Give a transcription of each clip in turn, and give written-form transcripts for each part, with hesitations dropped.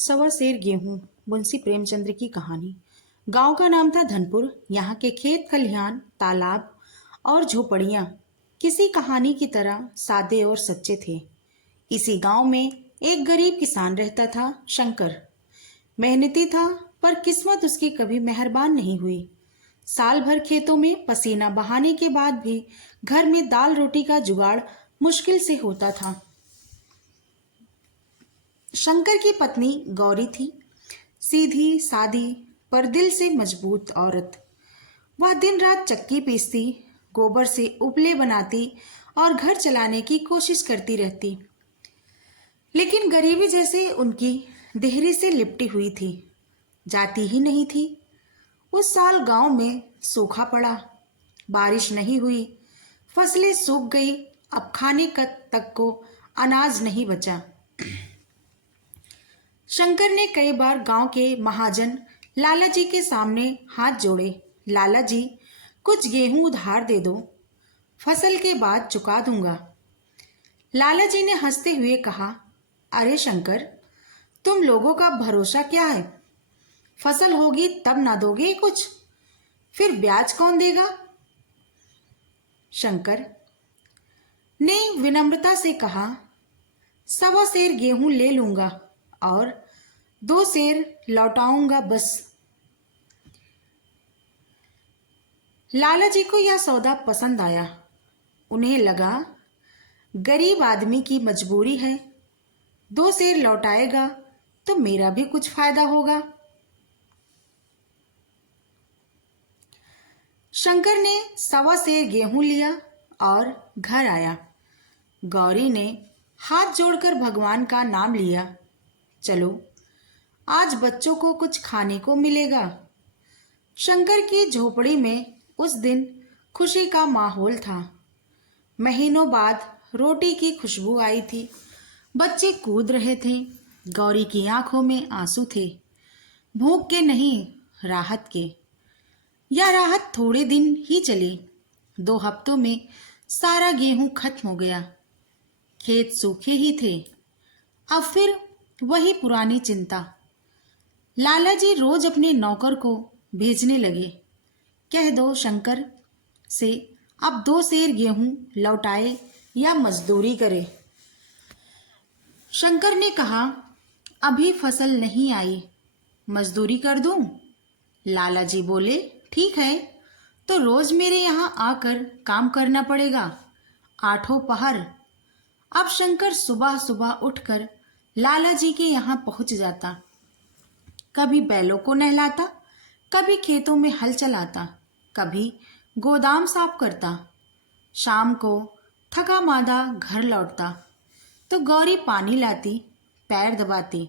सवा सेर गेहूं। मुंशी प्रेमचंद्र की कहानी। गांव का नाम था धनपुर। यहाँ के खेत खलिहान, तालाब और झोपड़ियाँ किसी कहानी की तरह सादे और सच्चे थे। इसी गांव में एक गरीब किसान रहता था, शंकर। मेहनती था, पर किस्मत उसकी कभी मेहरबान नहीं हुई। साल भर खेतों में पसीना बहाने के बाद भी घर में दाल रोटी का जुगाड़ मुश्किल से होता था। शंकर की पत्नी गौरी थी, सीधी सादी पर दिल से मजबूत औरत। वह दिन रात चक्की पीसती, गोबर से उपले बनाती और घर चलाने की कोशिश करती रहती। लेकिन गरीबी जैसे उनकी देहरी से लिपटी हुई थी, जाती ही नहीं थी। उस साल गांव में सूखा पड़ा, बारिश नहीं हुई, फसलें सूख गई। अब खाने का तक को अनाज नहीं बचा। शंकर ने कई बार गांव के महाजन लाला जी के सामने हाथ जोड़े। लाला जी, कुछ गेहूं उधार दे दो, फसल के बाद चुका दूंगा। लाला जी ने हंसते हुए कहा, अरे शंकर, तुम लोगों का भरोसा क्या है? फसल होगी तब ना दोगे कुछ, फिर ब्याज कौन देगा? शंकर ने विनम्रता से कहा, सवा सेर गेहूं ले लूंगा और 2 सेर लौटाऊंगा बस। लाला जी को यह सौदा पसंद आया। उन्हें लगा, गरीब आदमी की मजबूरी है, 2 सेर लौटाएगा तो मेरा भी कुछ फायदा होगा। शंकर ने सवा सेर गेहूं लिया और घर आया। गौरी ने हाथ जोड़कर भगवान का नाम लिया, चलो आज बच्चों को कुछ खाने को मिलेगा। शंकर की झोपड़ी में उस दिन खुशी का माहौल था। महीनों बाद रोटी की खुशबू आई थी, बच्चे कूद रहे थे। गौरी की आंखों में आंसू थे, भूख के नहीं, राहत के। यह राहत थोड़े दिन ही चली। 2 हफ्तों में सारा गेहूं खत्म हो गया। खेत सूखे ही थे। अब फिर वही पुरानी चिंता। लाला जी रोज अपने नौकर को भेजने लगे, कह दो शंकर से अब 2 सेर गेहूं लौटाए या मजदूरी करे। शंकर ने कहा, अभी फसल नहीं आई, मजदूरी कर दूं? लाला जी बोले, ठीक है, तो रोज मेरे यहाँ आकर काम करना पड़ेगा, 8 पहर। अब शंकर सुबह सुबह उठकर लाला जी के यहाँ पहुंच जाता। कभी बैलों को नहलाता, कभी खेतों में हल चलाता, कभी गोदाम साफ करता। शाम को थका मादा घर लौटता तो गौरी पानी लाती, पैर दबाती,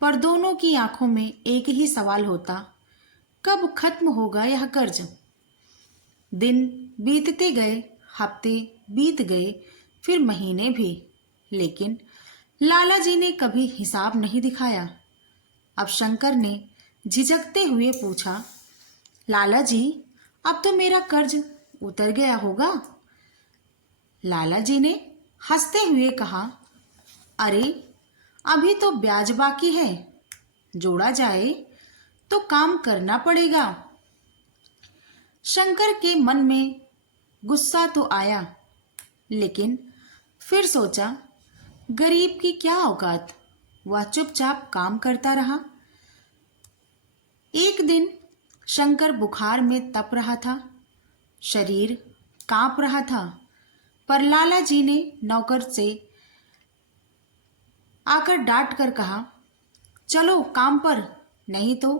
पर दोनों की आंखों में एक ही सवाल होता, कब खत्म होगा यह कर्ज? दिन बीतते गए, हफ्ते बीत गए, फिर महीने भी, लेकिन लाला जी ने कभी हिसाब नहीं दिखाया। अब शंकर ने झिझकते हुए पूछा, लाला जी, अब तो मेरा कर्ज उतर गया होगा? लाला जी ने हंसते हुए कहा, अरे अभी तो ब्याज बाकी है, जोड़ा जाए तो काम करना पड़ेगा। शंकर के मन में गुस्सा तो आया, लेकिन फिर सोचा, गरीब की क्या औकात। वह चुपचाप काम करता रहा। एक दिन शंकर बुखार में तप रहा था, शरीर कांप रहा था, पर लाला जी ने नौकर से आकर डांट कर कहा, चलो काम पर, नहीं तो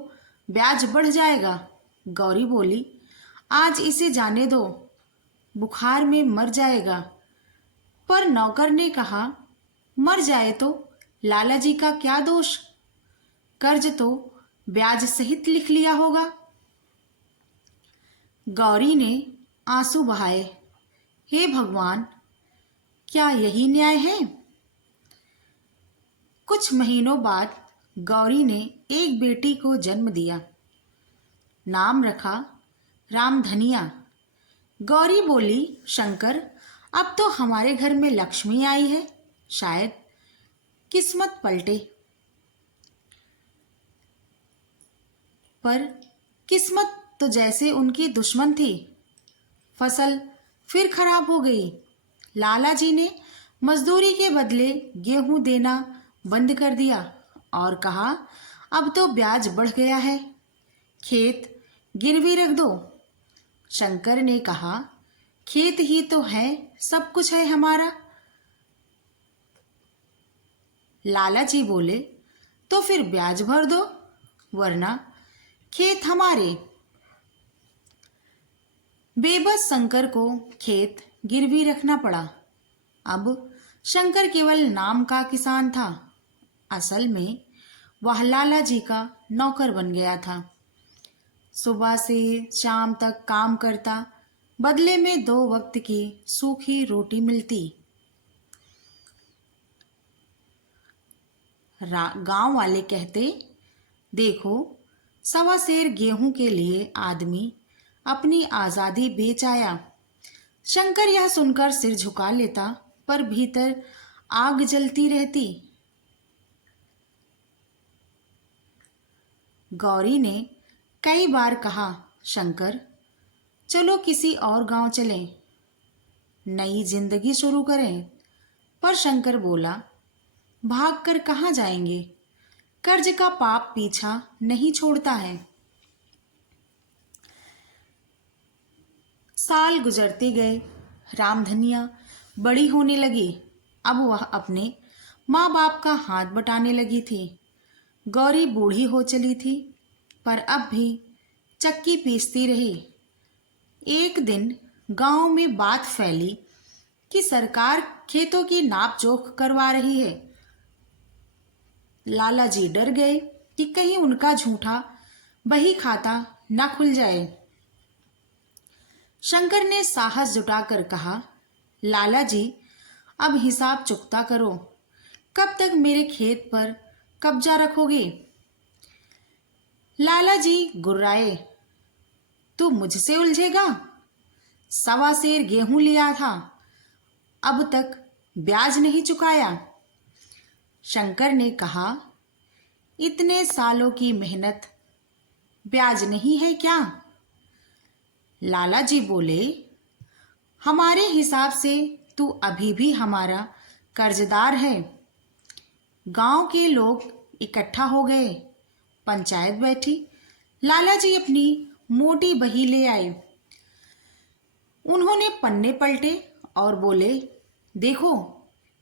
ब्याज बढ़ जाएगा। गौरी बोली, आज इसे जाने दो, बुखार में मर जाएगा। पर नौकर ने कहा, मर जाए तो लाला जी का क्या दोष, कर्ज तो ब्याज सहित लिख लिया होगा। गौरी ने आंसू बहाए, हे भगवान, क्या यही न्याय है? कुछ महीनों बाद गौरी ने एक बेटी को जन्म दिया। नाम रखा रामधनिया। गौरी बोली, शंकर, अब तो हमारे घर में लक्ष्मी आई है, शायद किस्मत पलटे। पर किस्मत तो जैसे उनकी दुश्मन थी। फसल फिर खराब हो गई। लाला जी ने मजदूरी के बदले गेहूं देना बंद कर दिया और कहा, अब तो ब्याज बढ़ गया है, खेत गिरवी रख दो। शंकर ने कहा, खेत ही तो है, सब कुछ है हमारा। लाला जी बोले, तो फिर ब्याज भर दो, वरना खेत हमारे। बेबस शंकर को खेत गिरवी रखना पड़ा। अब शंकर केवल नाम का किसान था, असल में वह लाला जी का नौकर बन गया था। सुबह से शाम तक काम करता, बदले में 2 वक्त की सूखी रोटी मिलती। गांव वाले कहते, देखो, 1.25 सेर गेहूं के लिए आदमी अपनी आजादी बेच आया। शंकर यह सुनकर सिर झुका लेता, पर भीतर आग जलती रहती। गौरी ने कई बार कहा, शंकर, चलो किसी और गांव चलें, नई जिंदगी शुरू करें। पर शंकर बोला, भागकर कहाँ जाएंगे? कर्ज का पाप पीछा नहीं छोड़ता है। साल गुजरते गए। रामधनिया बड़ी होने लगी। अब वह अपने माँ बाप का हाथ बटाने लगी थी। गौरी बूढ़ी हो चली थी, पर अब भी चक्की पीसती रही। एक दिन गांव में बात फैली कि सरकार खेतों की नाप जोख करवा रही है। लाला जी डर गए कि कहीं उनका झूठा बही खाता ना खुल जाए। शंकर ने साहस जुटाकर कहा, लाला जी, अब हिसाब चुकता करो। कब तक मेरे खेत पर कब्जा रखोगे? लाला जी गुर्राए, तू मुझसे उलझेगा? 1.25 सेर गेहूं लिया था, अब तक ब्याज नहीं चुकाया। शंकर ने कहा, इतने सालों की मेहनत ब्याज नहीं है क्या? लाला जी बोले, हमारे हिसाब से तू अभी भी हमारा कर्जदार है। गांव के लोग इकट्ठा हो गए। पंचायत बैठी। लाला जी अपनी मोटी बही ले आए। उन्होंने पन्ने पलटे और बोले, देखो,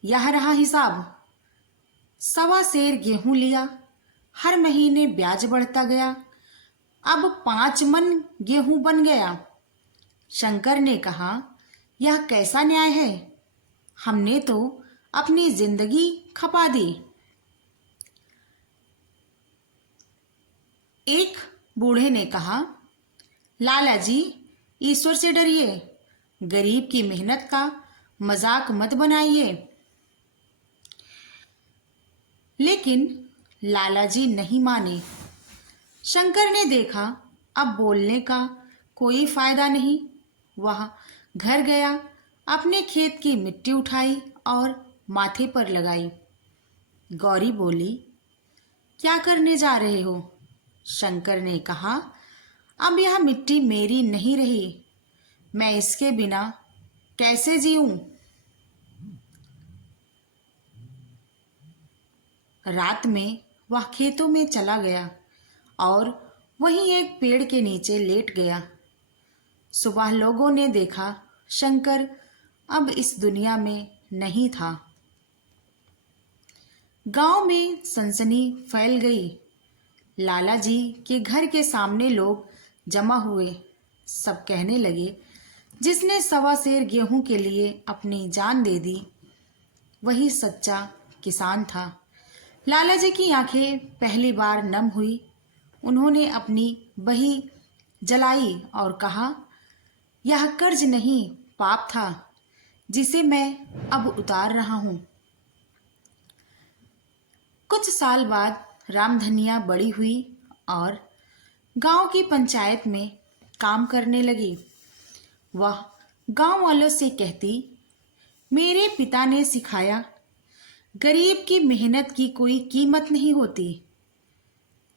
यह रहा हिसाब। 1.25 सेर गेहूं लिया, हर महीने ब्याज बढ़ता गया, अब 5 मन गेहूं बन गया। शंकर ने कहा, यह कैसा न्याय है? हमने तो अपनी जिंदगी खपा दी। एक बूढ़े ने कहा, लाला जी, ईश्वर से डरिए, गरीब की मेहनत का मजाक मत बनाइए। लेकिन लाला जी नहीं माने। शंकर ने देखा अब बोलने का कोई फायदा नहीं। वह घर गया, अपने खेत की मिट्टी उठाई और माथे पर लगाई। गौरी बोली, क्या करने जा रहे हो? शंकर ने कहा, अब यह मिट्टी मेरी नहीं रही, मैं इसके बिना कैसे जीऊं? रात में वह खेतों में चला गया और वहीं एक पेड़ के नीचे लेट गया। सुबह लोगों ने देखा शंकर अब इस दुनिया में नहीं था। गांव में सनसनी फैल गई। लाला जी के घर के सामने लोग जमा हुए। सब कहने लगे, जिसने 1.25 सेर गेहूं के लिए अपनी जान दे दी, वही सच्चा किसान था। लाला जी की आंखें पहली बार नम हुई। उन्होंने अपनी बही जलाई और कहा, यह कर्ज नहीं, पाप था, जिसे मैं अब उतार रहा हूं। कुछ साल बाद रामधनिया बड़ी हुई और गांव की पंचायत में काम करने लगी। वह गांव वालों से कहती, मेरे पिता ने सिखाया, गरीब की मेहनत की कोई कीमत नहीं होती।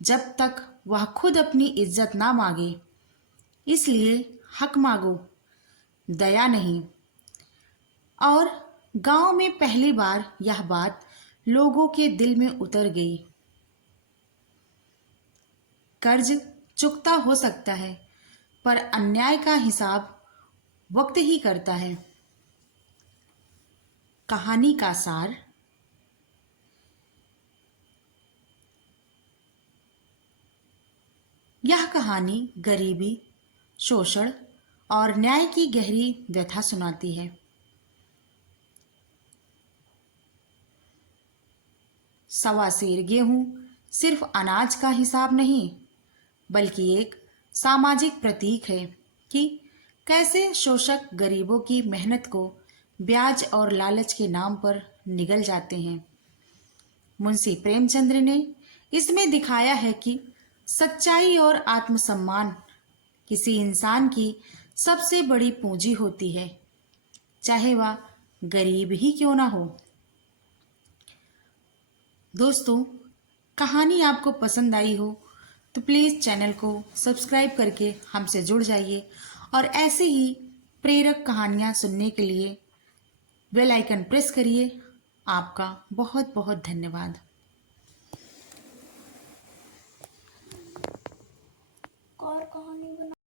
जब तक वह खुद अपनी इज्जत ना मांगे। इसलिए हक मांगो, दया नहीं। और गांव में पहली बार यह बात लोगों के दिल में उतर गई। कर्ज चुकता हो सकता है, पर अन्याय का हिसाब वक्त ही करता है। कहानी का सार, यह कहानी गरीबी, शोषण और न्याय की गहरी व्यथा सुनाती है। सवा सेर गेहूं सिर्फ अनाज का हिसाब नहीं, बल्कि एक सामाजिक प्रतीक है कि कैसे शोषक गरीबों की मेहनत को ब्याज और लालच के नाम पर निगल जाते हैं। मुंशी प्रेमचंद्र ने इसमें दिखाया है कि सच्चाई और आत्मसम्मान किसी इंसान की सबसे बड़ी पूंजी होती है, चाहे वह गरीब ही क्यों ना हो। दोस्तों, कहानी आपको पसंद आई हो तो प्लीज़ चैनल को सब्सक्राइब करके हमसे जुड़ जाइए और ऐसे ही प्रेरक कहानियाँ सुनने के लिए बेल आइकन प्रेस करिए। आपका बहुत बहुत धन्यवाद। और कहानी बना